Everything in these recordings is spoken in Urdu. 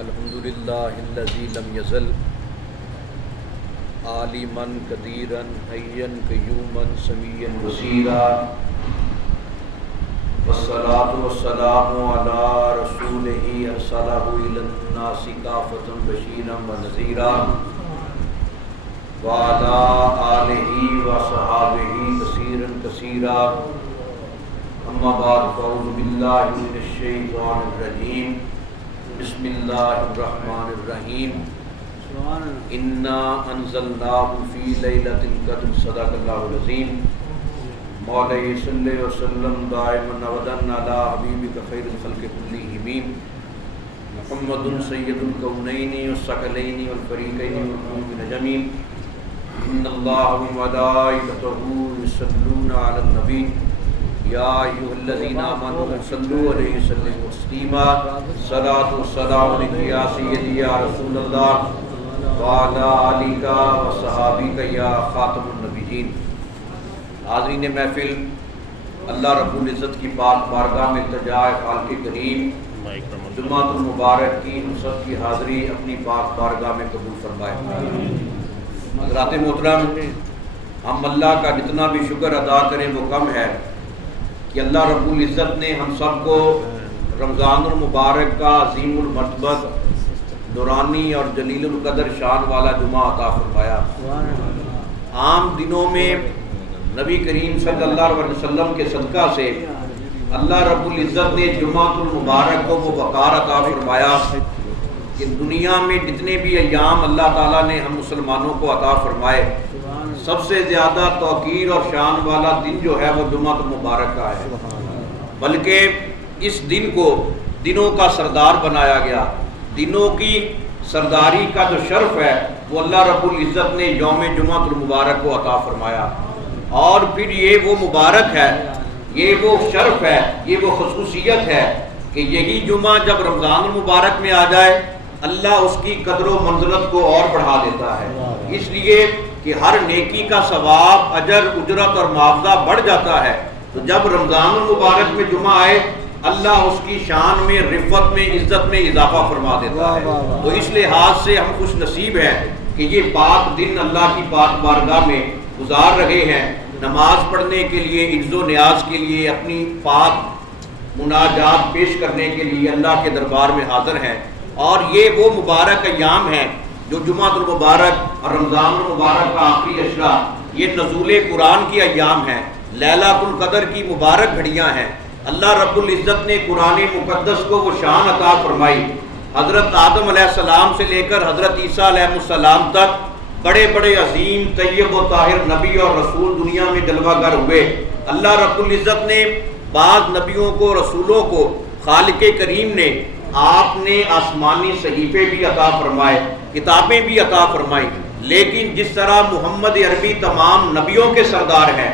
الحمدللہ الذی لم یزل عالما قدیرا حیا قیوما سمیعا بصیرا والصلاۃ والسلام علی رسولہ ارسلہ الی الناس کافۃ بشیرا ونذیرا وعلی آلہ وصحبہ کثیرا کثیرا اما بعد فاعوذ باللہ من الشیطان الرجیم بسم اللہ الرحمن الرحیم انا انزلناہ فی لیلۃ القدر صدق اللہ العظیم مولانا صلی وسلم دائما ابدا علی حبیبک خیر الخلق کلہم محمد سید الکونین والثقلین والفریقین والقوم اجمعین ان اللہ وملائکتہ یصلون علی النبی یا ایھا الذین آمنوا صلوا علیہ وسلموا تسلیما صلاۃ والسلام علیک یا سیدی یا رسول اللہ وعلی آلک وصحابک یا خاتم النبیین۔ حاضرین محفل، اللہ رب العزت کی پاک بارگاہ میں التجا ہے خالق کریم جمعۃ المبارک کی نصرت کی حاضری اپنی پاک بارگاہ میں قبول فرمائے۔ حضرات محترم، ہم اللہ کا جتنا بھی شکر ادا کریں وہ کم ہے کہ اللہ رب العزت نے ہم سب کو رمضان المبارک کا عظیم المرتبت نورانی اور جلیل القدر شان والا جمعہ عطا فرمایا۔ عام دنوں میں نبی کریم صلی اللہ علیہ وسلم کے صدقہ سے اللہ رب العزت نے جمعہ المبارک کو وہ وقار عطا فرمایا کہ دنیا میں جتنے بھی ایام اللہ تعالیٰ نے ہم مسلمانوں کو عطا فرمائے، سب سے زیادہ توقیر اور شان والا دن جو ہے وہ جمعہ المبارک کا ہے، بلکہ اس دن کو دنوں کا سردار بنایا گیا۔ دنوں کی سرداری کا جو شرف ہے وہ اللہ رب العزت نے یوم جمعہ المبارک کو عطا فرمایا، اور پھر یہ وہ مبارک ہے، یہ وہ شرف ہے، یہ وہ خصوصیت ہے کہ یہی جمعہ جب رمضان المبارک میں آ جائے اللہ اس کی قدر و منزلت کو اور بڑھا دیتا ہے، اس لیے کہ ہر نیکی کا ثواب، اجر، اجرت اور معاوضہ بڑھ جاتا ہے۔ تو جب رمضان المبارک میں جمعہ آئے اللہ اس کی شان میں، رفعت میں، عزت میں اضافہ فرما دیتا ہے۔ تو اس لحاظ سے ہم خوش نصیب ہیں کہ یہ پاک دن اللہ کی پاک بارگاہ میں گزار رہے ہیں، نماز پڑھنے کے لیے، عجز و نیاز کے لیے، اپنی پاک مناجات پیش کرنے کے لیے اللہ کے دربار میں حاضر ہیں۔ اور یہ وہ مبارک ایام ہیں جو جمعہ المبارک اور رمضان المبارک کا آخری عشرہ، یہ نزول قرآن کی ایام ہیں، لیلۃ القدر کی مبارک گھڑیاں ہیں۔ اللہ رب العزت نے قرآن مقدس کو وہ شان عطا فرمائی، حضرت آدم علیہ السلام سے لے کر حضرت عیسیٰ علیہ السلام تک بڑے بڑے عظیم طیب و طاہر نبی اور رسول دنیا میں جلوہ گر ہوئے۔ اللہ رب العزت نے بعض نبیوں کو، رسولوں کو خالق کریم نے، آپ نے آسمانی صحیفے بھی عطا فرمائے، کتابیں بھی عطا فرمائی، لیکن جس طرح محمد عربی تمام نبیوں کے سردار ہیں،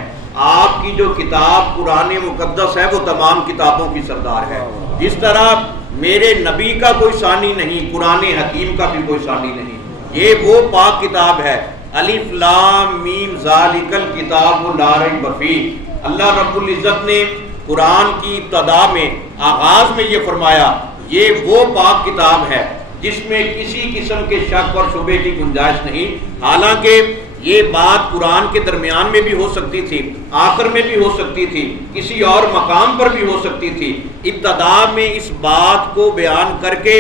آپ کی جو کتاب قرآن مقدس ہے وہ تمام کتابوں کی سردار ہے۔ جس طرح میرے نبی کا کوئی ثانی نہیں، قرآن حکیم کا بھی کوئی ثانی نہیں، یہ وہ پاک کتاب ہے۔ الف لام میم ذالک الکتاب لا ریب فیہ۔ اللہ رب العزت نے قرآن کی ابتدا میں، آغاز میں یہ فرمایا یہ وہ پاک کتاب ہے جس میں کسی قسم کے شک اور شبے کی گنجائش نہیں۔ حالانکہ یہ بات قرآن کے درمیان میں بھی ہو سکتی تھی، آخر میں بھی ہو سکتی تھی، کسی اور مقام پر بھی ہو سکتی تھی۔ ابتدا میں اس بات کو بیان کر کے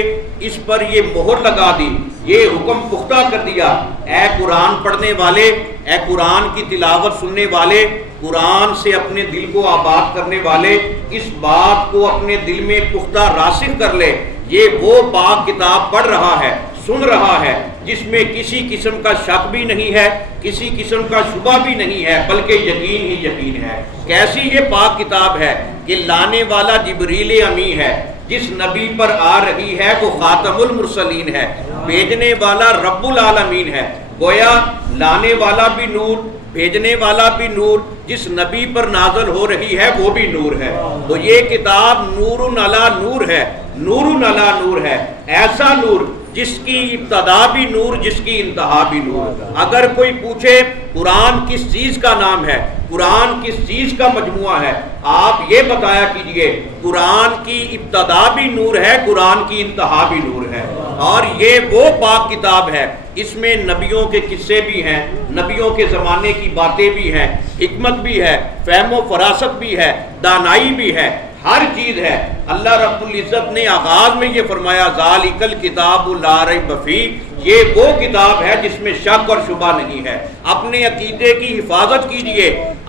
اس پر یہ مہر لگا دی، یہ حکم پختہ کر دیا، اے قرآن پڑھنے والے، اے قرآن کی تلاوت سننے والے، قرآن سے اپنے دل کو آباد کرنے والے، اس بات کو اپنے دل میں پختہ راسخ کر لے، یہ وہ پاک کتاب پڑھ رہا ہے، سن رہا ہے، جس میں کسی قسم کا شک بھی نہیں ہے، کسی قسم کا شبہ بھی نہیں ہے، بلکہ یقین ہی یقین ہے۔ کیسی یہ پاک کتاب ہے کہ لانے والا جبریل امی ہے، جس نبی پر آ رہی ہے وہ خاتم المرسلین ہے، بھیجنے والا رب العالمین ہے۔ گویا لانے والا بھی نور، بھیجنے والا بھی نور، جس نبی پر نازل ہو رہی ہے وہ بھی نور ہے۔ تو یہ کتاب نور علی نور ہے، نور علی نور ہے، ایسا نور جس کی ابتدا بھی نور، جس کی انتہا بھی نور۔ اگر کوئی پوچھے قرآن کس چیز کا نام ہے، قرآن کس چیز کا مجموعہ ہے، آپ یہ بتایا کیجئے قرآن کی ابتدا بھی نور ہے، قرآن کی انتہا بھی نور ہے۔ اور یہ وہ پاک کتاب ہے، اس میں نبیوں کے قصے بھی ہیں، نبیوں کے زمانے کی باتیں بھی ہیں، حکمت بھی ہے، فہم و فراست بھی ہے، دانائی بھی ہے، ہر چیز ہے۔ اللہ رب العزت نے آغاز میں یہ فرمایا ذالک الکتاب لا ریب فیہ، یہ وہ کتاب ہے جس میں شک اور شبہ نہیں ہے۔ اپنے عقیدے کی حفاظت کیجئے،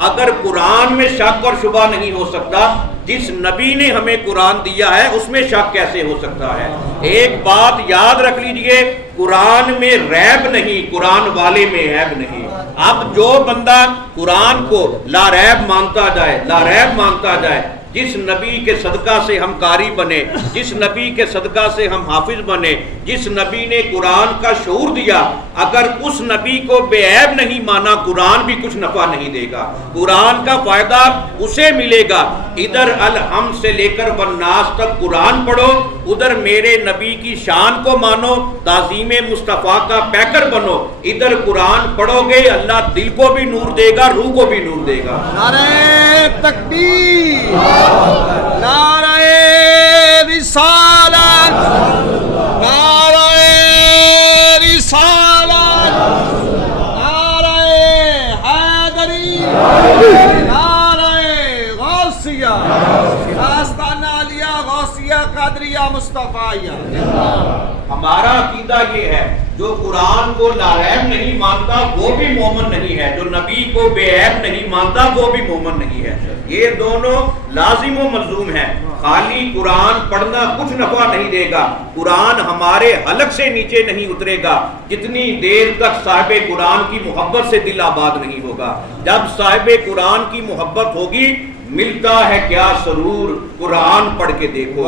اگر قرآن میں شک اور شبہ نہیں ہو سکتا، جس نبی نے ہمیں قرآن دیا ہے اس میں شک کیسے ہو سکتا ہے؟ ایک بات یاد رکھ لیجئے، قرآن میں ریب نہیں، قرآن والے میں عیب نہیں۔ اب جو بندہ قرآن کو لا ریب مانتا جائے، لا ریب مانتا جائے، جس نبی کے صدقہ سے ہم قاری بنے، جس نبی کے صدقہ سے ہم حافظ بنے، جس نبی نے قرآن کا شعور دیا، اگر اس نبی کو بے عیب نہیں مانا، قرآن بھی کچھ نفع نہیں دے گا۔ قرآن کا فائدہ اسے ملے گا، ادھر الحم سے لے کر والناس تک قرآن پڑھو، ادھر میرے نبی کی شان کو مانو، تعظیم مصطفیٰ کا پیکر بنو، ادھر قرآن پڑھو گے اللہ دل کو بھی نور دے گا، روح کو بھی نور دے گا۔ نعرہ تکبیر، نعرہ رسالت، نعرہ رسالت، نعرہ حیدری، نعرہ غوثیہ، آستانہ عالیہ غوثیہ قادریہ مصطفیہ۔ ہمارا عقیدہ یہ ہے، جو قرآن کو ناریب نہیں مانتا وہ بھی مومن نہیں ہے، جو نبی کو بے عیب نہیں مانتا وہ بھی مومن نہیں ہے۔ یہ دونوں لازم و ملزوم ہیں۔ خالی قرآن پڑھنا کچھ نفع نہیں دے گا، قرآن ہمارے حلق سے نیچے نہیں اترے گا جتنی دیر تک صاحب قرآن کی محبت سے دل آباد نہیں ہوگا۔ جب صاحب قرآن کی محبت ہوگی، ملتا ہے کیا سرور، قرآن پڑھ کے دیکھو،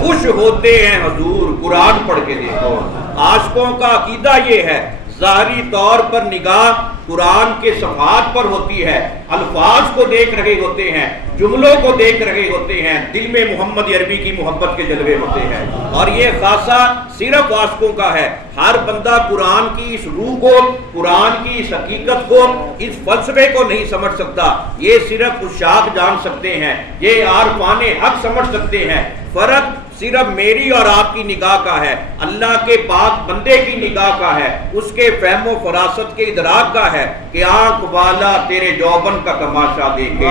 خوش ہوتے ہیں حضور، قرآن پڑھ کے دیکھو۔ عاشقوں کا عقیدہ یہ ہے، ظاہری طور پر نگاہ قرآن کے صفحات پر ہوتی ہے، الفاظ کو دیکھ رہے ہوتے ہیں، جملوں کو دیکھ رہے ہوتے ہیں، دل میں محمد عربی کی محبت کے جلوے ہوتے ہیں، اور یہ خاصہ صرف عاشقوں کا ہے۔ ہر بندہ قرآن کی اس روح کو، قرآن کی اس حقیقت کو، اس فلسفے کو نہیں سمجھ سکتا، یہ صرف عشاق جان سکتے ہیں، یہ عارفان حق سمجھ سکتے ہیں۔ فرق صرف میری اور آپ کی نگاہ کا ہے، اللہ کے پاک بندے کی نگاہ کا ہے، اس کے فہم و فراست کے ادراک کا ہے کہ آنکھ والا تیرے جوبن کا تماشا دیکھے،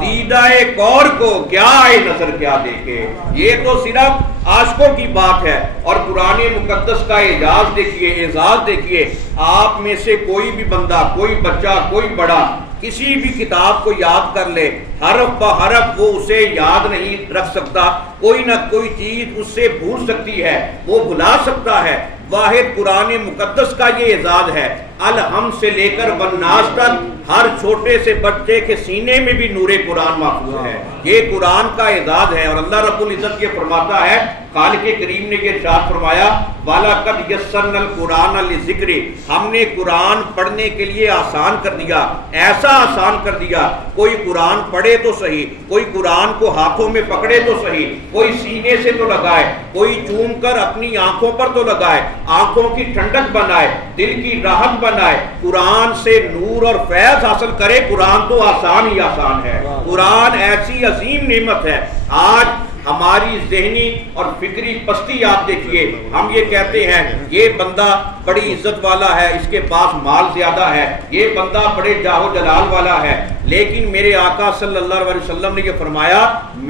دیدہ کور کو کیا آئے نظر کیا دیکھے۔ یہ تو صرف عاشقوں کی بات ہے، اور قرآن مقدس کا اعجاز دیکھیے، اعزاز دیکھیے۔ آپ میں سے کوئی بھی بندہ، کوئی بچہ، کوئی بڑا کسی بھی کتاب کو یاد کر لے، حرف بہ حرف وہ اسے یاد نہیں رکھ سکتا، کوئی نہ کوئی چیز اس سے بھول سکتی ہے، وہ بھلا سکتا ہے۔ واحد قرآن مقدس کا یہ اعزاز ہے، الحم سے لے کر والناس تک ہر چھوٹے سے بچے کے سینے میں بھی نور قرآن محفوظ ہے۔ یہ قرآن کا اعزاز ہے، اور اللہ رب العزت یہ فرماتا ہے، خالق کریم نے یہ ارشاد فرمایا وَلَقَدْ يَسَّرْنَا الْقُرْآنَ لِلذِّكْرِ، ہم نے قرآن پڑھنے کے لیے آسان کر دیا، ایسا آسان کر دیا، کوئی قرآن پڑھے تو صحیح، کوئی قرآن کو ہاتھوں میں پکڑے تو صحیح، کوئی سینے سے تو لگائے، کوئی چوم کر اپنی آنکھوں پر تو لگائے، آنکھوں کی ٹھنڈک بنائے، دل کی راحت بنائے، قرآن سے نور اور فیض حاصل کرے۔ قرآن تو آسان ہی آسان ہے، قرآن ایسی عظیم نعمت ہے۔ آج ہماری ذہنی اور فکری پستی آپ دیکھیے، ہم یہ کہتے ہیں یہ بندہ بڑی عزت والا ہے، اس کے پاس مال زیادہ ہے، یہ بندہ بڑے جاہ و جلال والا ہے، لیکن میرے آقا صلی اللہ علیہ وسلم نے یہ فرمایا،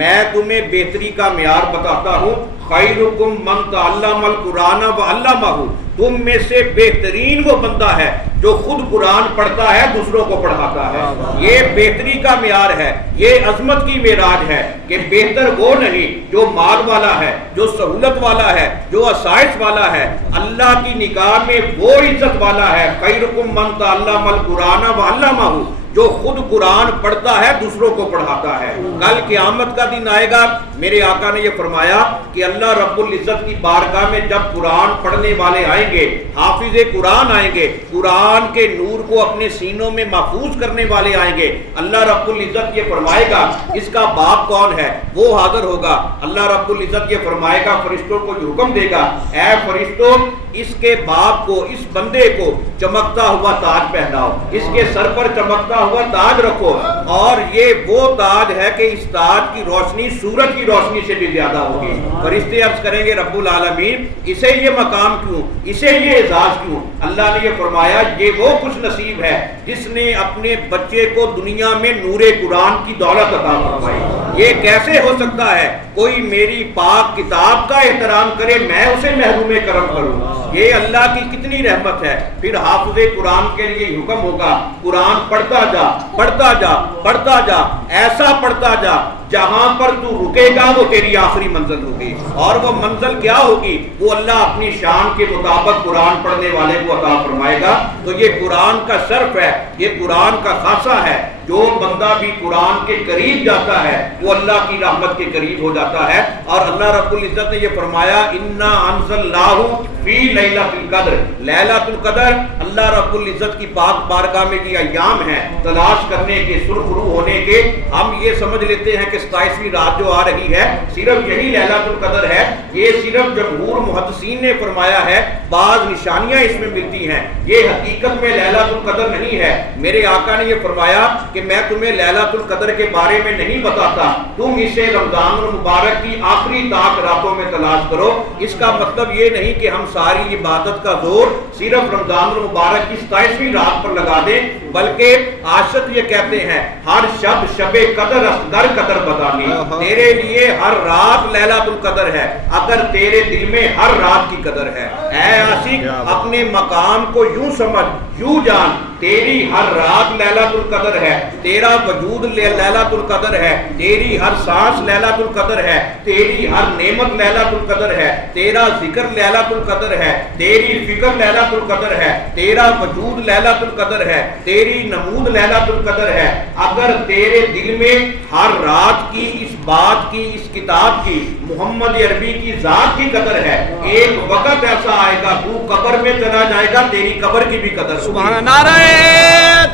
میں تمہیں بہتری کا معیار بتاتا ہوں، خیرکم من تعلم القرآن وعلمہ، تم میں سے بہترین وہ بندہ ہے جو خود قرآن پڑھتا ہے، دوسروں کو پڑھاتا ہے۔ یہ بہتری کا معیار ہے، یہ عظمت کی معراج ہے کہ بہتر وہ نہیں جو مال والا ہے، جو سہولت والا ہے، جو آسائش والا ہے، اللہ کی نگاہ میں وہ عزت والا ہے، خیرکم من تعلم القرآن وعلمہ، جو خود قرآن پڑھتا ہے، دوسروں کو پڑھاتا ہے۔ کل قیامت کا دن آئے گا، میرے آقا نے یہ فرمایا کہ اللہ رب العزت کی بارگاہ میں جب قرآن پڑھنے والے آئیں گے، حافظ قرآن آئیں گے، قرآن کے نور کو اپنے سینوں میں محفوظ کرنے والے آئیں گے، اللہ رب العزت یہ فرمائے گا اس کا باپ کون ہے، وہ حاضر ہوگا، اللہ رب العزت یہ فرمائے گا، فرشتوں کو یہ حکم دے گا، اے فرشتوں اس کے باپ کو، اس بندے کو چمکتا ہوا تاج پہناؤ، اس کے سر پر چمکتا ہوا تاج رکھو، اور یہ وہ تاج ہے کہ اس تاج کی روشنی سورج کی روشنی سے بھی زیادہ ہوگی۔ فرشتے عرض کریں گے رب العالمین اسے یہ مقام کیوں، اسے یہ اعزاز کیوں؟ اللہ نے یہ فرمایا یہ وہ خوش نصیب ہے جس نے اپنے بچے کو دنیا میں نور قرآن کی دولت عطا فرمائی۔ یہ کیسے ہو سکتا ہے کوئی میری پاک کتاب کا احترام کرے میں اسے محروم کرم کروں؟ یہ اللہ کی کتنی رحمت ہے۔ پھر حافظ قرآن کے لیے حکم ہوگا قرآن پڑھتا جا پڑھتا جا پڑھتا جا، ایسا پڑھتا جا جہاں پر تو رکے گا وہ تیری آخری منزل ہوگی، اور وہ منزل کیا ہوگی؟ وہ اللہ اپنی شان کے مطابق قرآن پڑھنے والے کو عطا فرمائے گا۔ تو یہ قرآن کا شرف ہے، یہ قرآن کا خاصہ ہے۔ جو بندہ بھی قرآن کے قریب جاتا ہے وہ اللہ کی رحمت کے قریب ہو جاتا ہے۔ اور اللہ رب العزت نے یہ فرمایا انا انزلناہ فی لیلۃ القدر، لیلۃ القدر اللہ رب العزت کی پاک بارگاہ میں یہ ایام ہیں تلاش کرنے کے، سرخرو ہونے کے۔ ہم یہ سمجھ لیتے ہیں کہ 27ویں رات جو آ رہی ہے صرف یہی لیلۃ القدر ہے، یہ صرف جمہور محدثین نے فرمایا ہے، بعض نشانیاں اس میں ملتی ہیں، یہ حقیقت میں لیلۃ القدر نہیں ہے۔ میرے آقا نے یہ فرمایا کہ میں تمہیں لیلۃ القدر کے بارے میں نہیں بتاتا، تم اسے رمضان المبارک کی آخری طاق راتوں میں تلاش کرو۔ اس کا مطلب یہ نہیں کہ ہم ساری عبادت کا زور صرف رمضان المبارک کی 27ویں رات پر لگا دیں، بلکہ عاشق یہ کہتے ہیں ہر شب شب قدر اصغر قدر بدانی، تیرے لیے ہر رات لیلۃ القدر ہے اگر تیرے دل میں ہر رات کی قدر ہے۔ اے عاشق اپنے مقام کو یوں سمجھ، یوں جان، تیری ہر رات لیلۃ القدر ہے، تیرا وجود لیلۃ القدر ہے، تیری ہر سانس لیلۃ القدر ہے، تیری ہر نعمت لیلۃ القدر ہے، تیرا ذکر لیلۃ القدر ہے، تیری فکر لیلۃ القدر ہے، تیرا وجود لیلۃ القدر ہے، تیری نمود لیلۃ القدر ہے۔ اگر تیرے دل میں ہر رات کی اس بات کی، اس کتاب کی، محمد عربی کی ذات کی قدر ہے، ایک وقت ایسا آئے گا تو قبر میں چلا جائے گا تیری قبر کی بھی قدر۔ سبحان نعرہ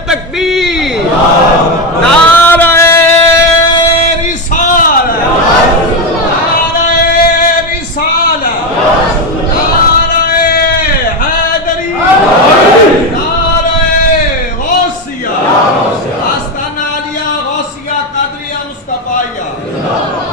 تکبیر، نعرہ رسالہ، نعرہ رسالہ، نعرہ حیدری، نعرہ غوثیہ، آستانہ عالیہ غوثیہ قادریہ مصطفیہ۔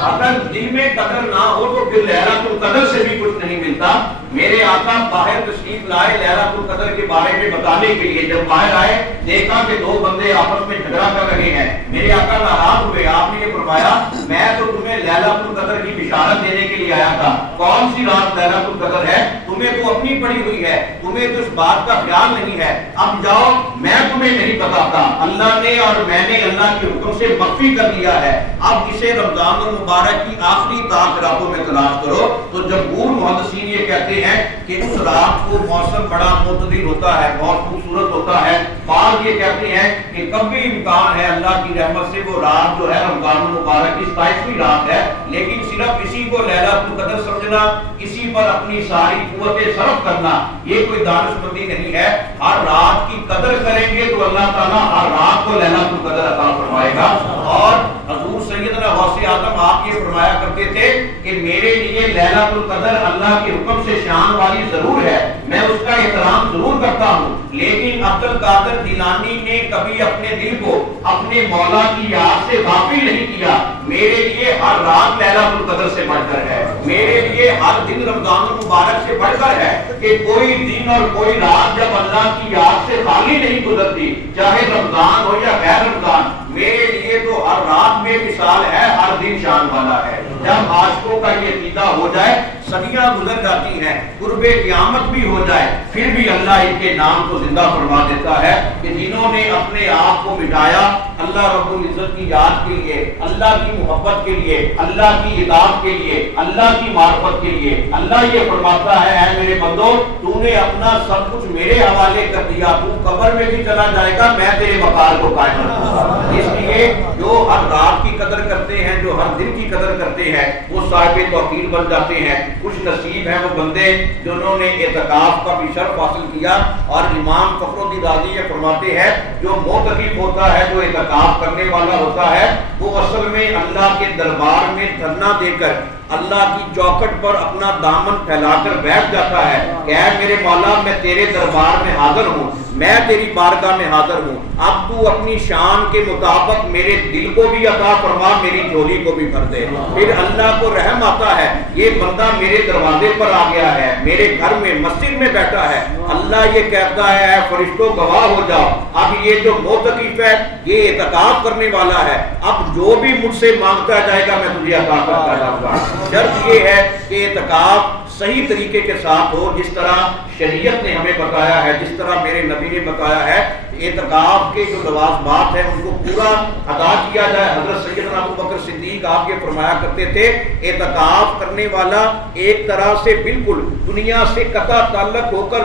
اگر دل میں قدر نہ ہو تو پھر لیلۃ القدر سے بھی کچھ نہیں ملتا۔ میرے آقا باہر تشریف لائے لیلۃ القدر کے بارے میں بتانے کے لیے، جب باہر آئے دیکھا کہ دو بندے آپس میں جھگڑا کر رہے ہیں، میرے آقا ناراض ہوئے، آپ نے یہ فرمایا میں تو تمہیں لیلۃ القدر کی بشارت دینے کے لیے آیا تھا، کون سی رات لیلۃ القدر ہے؟ تمہیں تو اپنی پڑی ہوئی ہے، تمہیں تو اس بات کا خیال نہیں ہے، اب جاؤ میں تمہیں نہیں بتاتا، اللہ نے اور میں نے اللہ کے حکم سے مخفی کر لیا ہے، اب اسے رمضان المبارک کی آخری طاق راتوں میں تلاش کرو۔ تو جمہور محدثین یہ کہتے ہیں کہ اس رات کو موسم بڑا معتدل ہوتا ہے، بہت خوبصورت ہوتا ہے۔ بعض یہ کہتے ہیں کہ کبھی امکان ہے اللہ کی رحمت سے وہ رات جو ہے رمضان المبارک کی 27ویں رات ہے، لیکن صرف اسی کو لیلۃ القدر سمجھنا، اسی پر اپنی ساری قوتیں صرف کرنا یہ کوئی دانش مندی نہیں ہے۔ ہر رات کی قدر کریں گے تو اللہ تعالیٰ ہر رات کو لیلۃ القدر عطا فرمائے گا۔ اور حضور سیدنا غوث اعظم آپ یہ فرمایا کرتے تھے کہ میرے لیے لیلۃ القدر اللہ کے حکم سے شان والی ضرور ہے، میں اس کا احترام ضرور کرتا ہوں، لیکن عبد القادر جیلانی نے کبھی اپنے دل کو اپنے مولا کی یاد سے غافل نہیں کیا۔ میرے لیے ہر رات لیلۃ القدر سے بڑھ کر ہے، میرے لیے ہر دن رمضان المبارک سے بڑھ کر ہے، کہ کوئی دن اور کوئی رات جب اللہ کی یاد سے خالی نہیں گزرتی، چاہے رمضان ہو یا غیر رمضان، میرے لیے تو ہر رات میں مثال ہے، ہر دن شان والا ہے۔ جب عاشقوں کا یہ عقیدہ ہو جائے، صدیاں گزر جاتی ہیں، قرب قیامت بھی ہو جائے، پھر بھی اللہ ان کے نام کو زندہ فرما دیتا ہے کہ جنہوں نے اپنے آپ کو مٹایا اللہ رب العزت کی یاد کے لیے، اللہ کی محبت کے لیے، اللہ کی اطاعت کے لیے، اللہ کی معرفت کے لیے۔ اللہ یہ فرماتا ہے اے میرے بندو تو نے اپنا سب کچھ میرے حوالے کر دیا، تو قبر میں بھی چلا جائے گا میں تیرے وقار کو قائم رکھوں گا۔ اس لیے جو ہر رات کی قدر کرتے ہیں، جو ہر دن کی قدر کرتے ہیں، وہ صاحب توقیر بن جاتے ہیں۔ خوش نصیب ہیں وہ بندے جنہوں نے اعتکاف کا بھی شرف حاصل کیا۔ اور امام فخر الدین رازی یہ فرماتے ہیں جو معتکف ہوتا ہے، جو اعتکاف کرنے والا ہوتا ہے، وہ اصل میں اللہ کے دربار میں دھرنا دے کر اللہ کی چوکھٹ پر اپنا دامن پھیلا کر بیٹھ جاتا ہے کہ اے میرے مولا میں تیرے دربار میں حاضر ہوں، میں تیری بارگاہ میں حاضر ہوں، اب تو اپنی شان کے مطابق میرے دل کو بھی عطا فرما، میری جھولی کو کو بھی بھر دے۔ پھر اللہ کو رحم آتا ہے، یہ بندہ میرے دروازے پر آ گیا ہے، میرے گھر میں مسجد میں بیٹھا ہے، اللہ یہ کہتا ہے اے فرشتوں گواہ ہو جاؤ، اب یہ جو معتکف ہے یہ اعتکاف کرنے والا ہے، اب جو بھی مجھ سے مانگتا جائے گا میں تجھے عطا کرتا جاؤں گا۔ شرط یہ ہے کہ اعتکاف صحیح طریقے کے ساتھ ہو، جس طرح شریعت نے ہمیں بتایا ہے، جس طرح میرے نبی نے بتایا ہے۔ اعتکاف کے جو لوازمات ہیں ان کو پورا ادا کیا جائے۔ حضرت سیدنا ابوبکر صدیق آپ یہ فرمایا کرتے تھے اعتکاف کرنے والا ایک طرح سے بالکل دنیا سے قطع تعلق ہو کر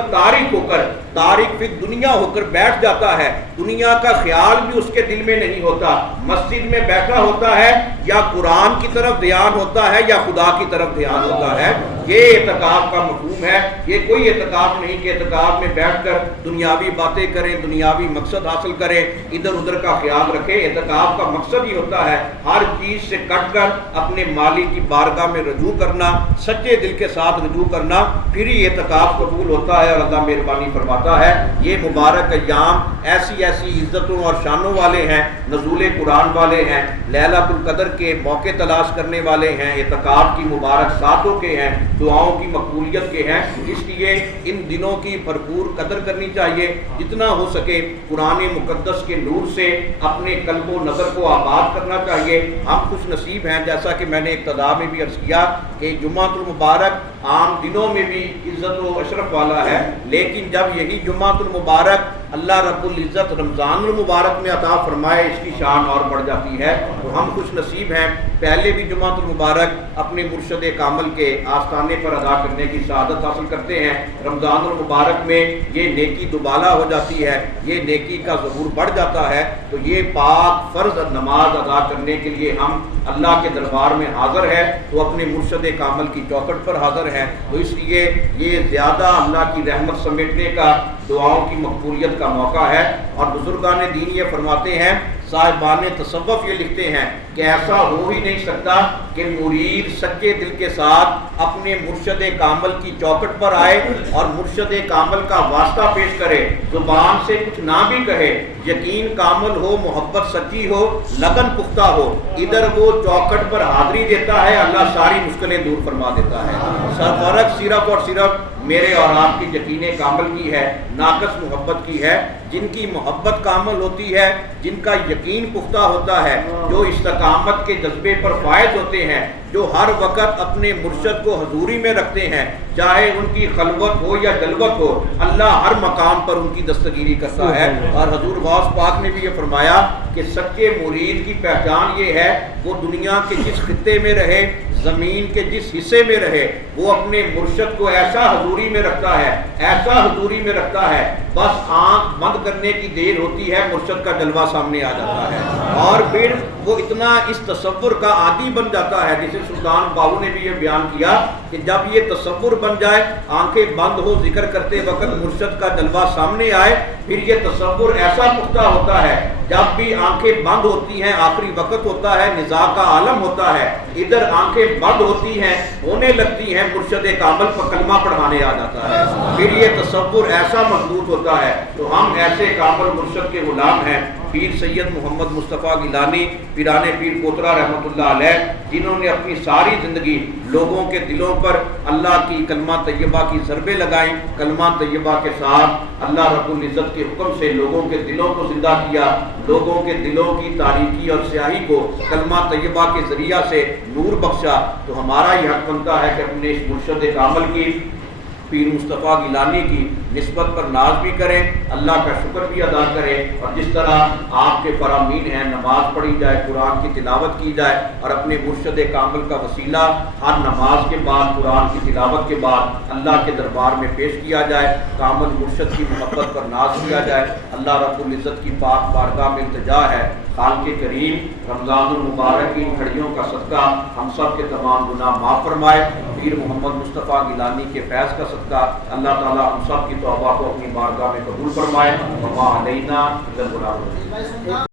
تارک فی دنیا ہو کر بیٹھ جاتا ہے، دنیا کا خیال بھی اس کے دل میں نہیں ہوتا، مسجد میں بیٹھا ہوتا ہے، یا قرآن کی طرف دھیان ہوتا ہے یا خدا کی طرف دھیان ہوتا ہے۔ یہ اعتکاف کا مفہوم ہے۔ یہ کوئی اعتکاف نہیں کہ اعتکاف میں بیٹھ کر دنیاوی باتیں کریں، دنیاوی مقصد حاصل کریں، ادھر ادھر کا خیال رکھیں۔ اعتکاف کا مقصد ہی ہوتا ہے ہر چیز سے کٹ کر اپنے مالک کی بارگاہ میں رجوع کرنا، سچے دل کے ساتھ رجوع کرنا، پھر ہی اعتکاف قبول ہوتا ہے اور اللہ مہربانی فرماتا ہے۔ یہ مبارک ایام ایسی عزتوں اور شانوں والے ہیں، نزول قرآن والے ہیں، لیلۃ القدر کے موقع تلاش کرنے والے ہیں، اعتکاف کی مبارک ساتوں کے ہیں، دعاؤں کی مقبولیت کے ہیں۔ اس لیے ان دنوں کی بھرپور قدر کرنی چاہیے، جتنا ہو سکے قرآن مقدس کے نور سے اپنے قلب و نظر کو آباد کرنا چاہیے۔ ہم خوش نصیب ہیں، جیسا کہ میں نے ابتدا میں بھی عرض کیا کہ جمعہ المبارک عام دنوں میں بھی عزت و اشرف والا ہے، لیکن جب یہی جمعہ المبارک اللہ رب العزت رمضان المبارک میں عطا فرمائے اس کی شان اور بڑھ جاتی ہے۔ تو ہم خوش نصیب ہیں، پہلے بھی جمعہ المبارک اپنے مرشد کامل کے آستانے پر ادا کرنے کی سعادت حاصل کرتے ہیں۔ رمضان المبارک میں یہ نیکی دوبالا ہو جاتی ہے، یہ نیکی کا ظہور بڑھ جاتا ہے۔ تو یہ پاک فرض نماز ادا کرنے کے لیے ہم اللہ کے دربار میں حاضر ہے، تو اپنے مرشد کامل کی چوکھٹ پر حاضر ہیں۔ تو اس لیے یہ زیادہ اللہ کی رحمت سمیٹنے کا، دعاؤں کی مقبولیت کا موقع ہے۔ اور بزرگان دین یہ فرماتے ہیں، صاحبان تصوف یہ لکھتے ہیں کہ ایسا ہو ہی نہیں سکتا کہ مرید سچے دل کے ساتھ اپنے مرشد کامل کی چوکھٹ پر آئے اور مرشد کامل کا واسطہ پیش کرے، زبان سے کچھ نہ بھی کہے، یقین کامل ہو، محبت سچی ہو، لگن پختہ ہو، ادھر وہ چوکھٹ پر حاضری دیتا ہے، اللہ ساری مشکلیں دور فرما دیتا ہے۔ فرق صرف اور صرف میرے اور آپ کی یقین کامل کی ہے، ناقص محبت کی ہے۔ جن کی محبت کامل ہوتی ہے، جن کا یقین پختہ ہوتا ہے، جو استقامت کے جذبے پر فائز ہوتے ہیں، جو ہر وقت اپنے مرشد کو حضوری میں رکھتے ہیں، چاہے ان کی خلوت ہو یا جلوت ہو، اللہ ہر مقام پر ان کی دستگیری کرتا ہے۔ اور حضور غوث پاک نے بھی یہ فرمایا کہ سچے مرید کی پہچان یہ ہے، وہ دنیا کے جس خطے میں رہے، زمین کے جس حصے میں رہے، وہ اپنے مرشد کو ایسا حضوری میں رکھتا ہے، ایسا حضوری میں رکھتا ہے، بس آنکھ بند کرنے کی دیر ہوتی ہے، مرشد کا جلوہ سامنے آ جاتا ہے، اور پھر وہ اتنا اس تصور کا عادی بن جاتا ہے، جسے سلطان باہو نے بھی یہ بیان کیا کہ جب یہ تصور بن جائے، آنکھیں بند ہو، ذکر کرتے وقت مرشد کا جلوہ سامنے آئے، پھر یہ تصور ایسا پختہ ہوتا ہے، جب بھی آنکھیں بند ہوتی ہیں، آخری وقت ہوتا ہے، نزاع کا عالم ہوتا ہے، ادھر آنکھیں بند ہوتی ہیں، ہونے لگتی ہیں، مرشد کامل پر کلمہ پڑھانے آ جاتا ہے، پھر یہ تصور ایسا مضبوط ہوتا ہے۔ تو ہم ایسے کامل مرشد کے غلام ہیں، پیر سید محمد مصطفیٰ گیلانی پیران پیر کوترا رحمۃ اللہ علیہ، جنہوں نے اپنی ساری زندگی لوگوں کے دلوں پر اللہ کی کلمہ طیبہ کی ضربیں لگائیں، کلمہ طیبہ کے ساتھ اللہ رب العزت کے حکم سے لوگوں کے دلوں کو زندہ کیا، لوگوں کے دلوں کی تاریکی اور سیاہی کو کلمہ طیبہ کے ذریعہ سے نور بخشا۔ تو ہمارا یہ حق بنتا ہے کہ اپنے اس مرشد کامل کی، پیر مصطفیٰ گیلانی کی نسبت پر ناز بھی کریں، اللہ کا شکر بھی ادا کریں، اور جس طرح آپ کے فرامین ہیں، نماز پڑھی جائے، قرآن کی تلاوت کی جائے، اور اپنے مرشد کامل کا وسیلہ ہر نماز کے بعد، قرآن کی تلاوت کے بعد اللہ کے دربار میں پیش کیا جائے، کامل مرشد کی محبت پر ناز کیا جائے۔ اللہ رب العزت کی پاک بارگاہ میں التجا ہے، خالق کریم رمضان المبارک کی گھڑیوں کا صدقہ ہم سب کے تمام گناہ معاف فرمائے، پیر محمد مصطفیٰ گیلانی کے فیض کا صدقہ اللہ تعالیٰ ہم سب کی توبہ کو اپنی بارگاہ میں قبول فرمائے۔ وما علینا الا البلاغ۔